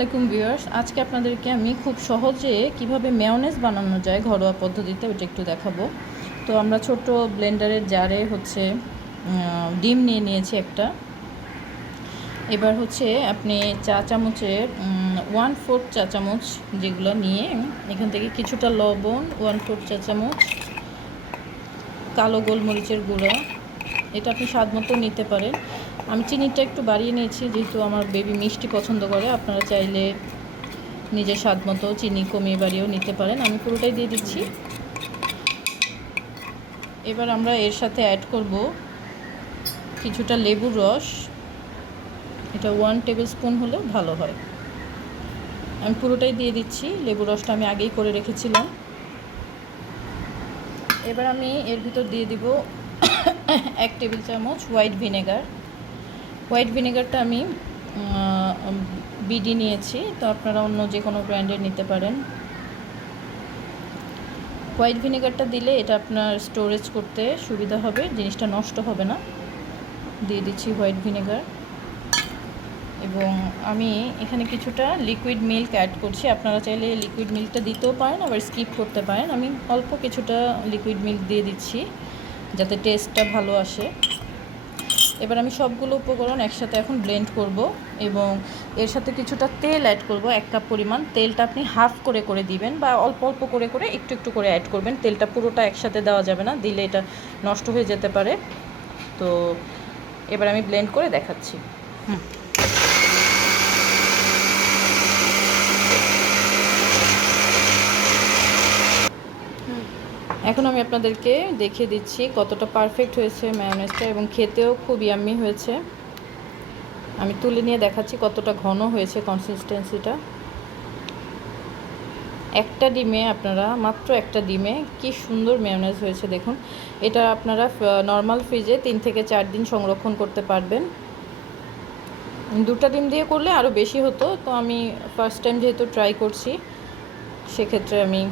আলাইকুম ভিউয়ার্স, আজকে আপনাদেরকে আমি খুব সহজে কিভাবে মেয়োনেজ বানানো যায় ঘরোয়া পদ্ধতিতে ওটা একটু দেখাবো। তো আমরা ছোট ব্লেন্ডারের জারে ডিম নিয়ে নিয়েছি একটা। এবার আপনি চা চামচের 1/4 চা চামচ যেগুলো নিয়ে এখান থেকে কিছুটা লবণ, 1/4 চা চামচ কালো গোলমরিচের গুঁড়া, এটা আপনি স্বাদ মতো নিতে পারেন। আমি চিনিটা একটু বাড়িয়ে নিয়েছি যেহেতু আমার বেবি মিষ্টি পছন্দ করে। আপনারা চাইলে নিজের স্বাদ মতো চিনি কমিয়ে বাড়িয়েও নিতে পারেন। আমি পুরোটাই দিয়ে দিচ্ছি। এবার আমরা এর সাথে অ্যাড করব কিছুটা লেবুর রস। এটা 1 টেবিল স্পুন হলে ভালো হয়। আমি পুরোটাই দিয়ে দিচ্ছি। লেবুর রসটা আমি আগেই করে রেখেছিলাম। এবার আমি এর ভিতর দিয়ে দিব 1 টেবিল চামচ হোয়াইট ভিনেগার। হোয়াইট ভিনেগারটা আমি বিডি নিয়েছি, তো আপনারা অন্য যে কোনো ব্র্যান্ডের নিতে পারেন। হোয়াইট ভিনেগারটা দিলে এটা আপনার স্টোরেজ করতে সুবিধা হবে, জিনিসটা নষ্ট হবে না। দিয়ে দিচ্ছি হোয়াইট ভিনেগার এবং আমি এখানে কিছুটা লিকুইড মিল্ক অ্যাড করছি। আপনারা চাইলে লিকুইড মিল্কটা দিতেও পারেন, আবার স্কিপ করতে পারেন। আমি অল্প কিছুটা লিকুইড মিল্ক দিয়ে দিচ্ছি যাতে টেস্টটা ভালো আসে। এবার আমি সবগুলো উপকরণ একসাথে এখন ব্লেন্ড করব এবং এর সাথে কিছুটা তেল অ্যাড করব। 1 কাপ পরিমাণ। তেলটা আপনি হাফ করে করে দিবেন বা অল্প অল্প করে করে একটু একটু করে অ্যাড করবেন। তেলটা পুরোটা একসাথে দেওয়া যাবে না, দিলে এটা নষ্ট হয়ে যেতে পারে। তো এবার আমি ব্লেন্ড করে দেখাচ্ছি। এখন আমি আপনাদেরকে দেখিয়ে দিচ্ছি কতটা পারফেক্ট হয়েছে মেয়োনেজটা এবং খেতেও খুব ইয়াম্মি হয়েছে। আমি তুলে নিয়ে দেখাচ্ছি কতটা ঘন হয়েছে কনসিস্টেন্সিটা। একটা ডিমে মাত্র একটা ডিমে কি সুন্দর মেয়োনেজ হয়েছে দেখুন। এটা আপনারা নর্মাল ফ্রিজে 3 থেকে 4 দিন সংরক্ষণ করতে পারবেন। 2টা ডিম দিয়ে করলে আরও বেশি হতো, তো আমি ফার্স্ট টাইম যেহেতু ট্রাই করছি সেক্ষেত্রে আমি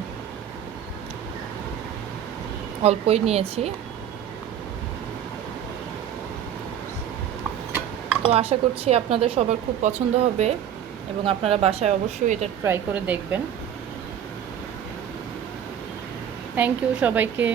অল্পই নিয়েছি। তো আশা করছি আপনাদের সবার খুব পছন্দ হবে এবং আপনারা বাসায় অবশ্যই এটা ট্রাই করে দেখবেন। থ্যাংক ইউ সবাইকে।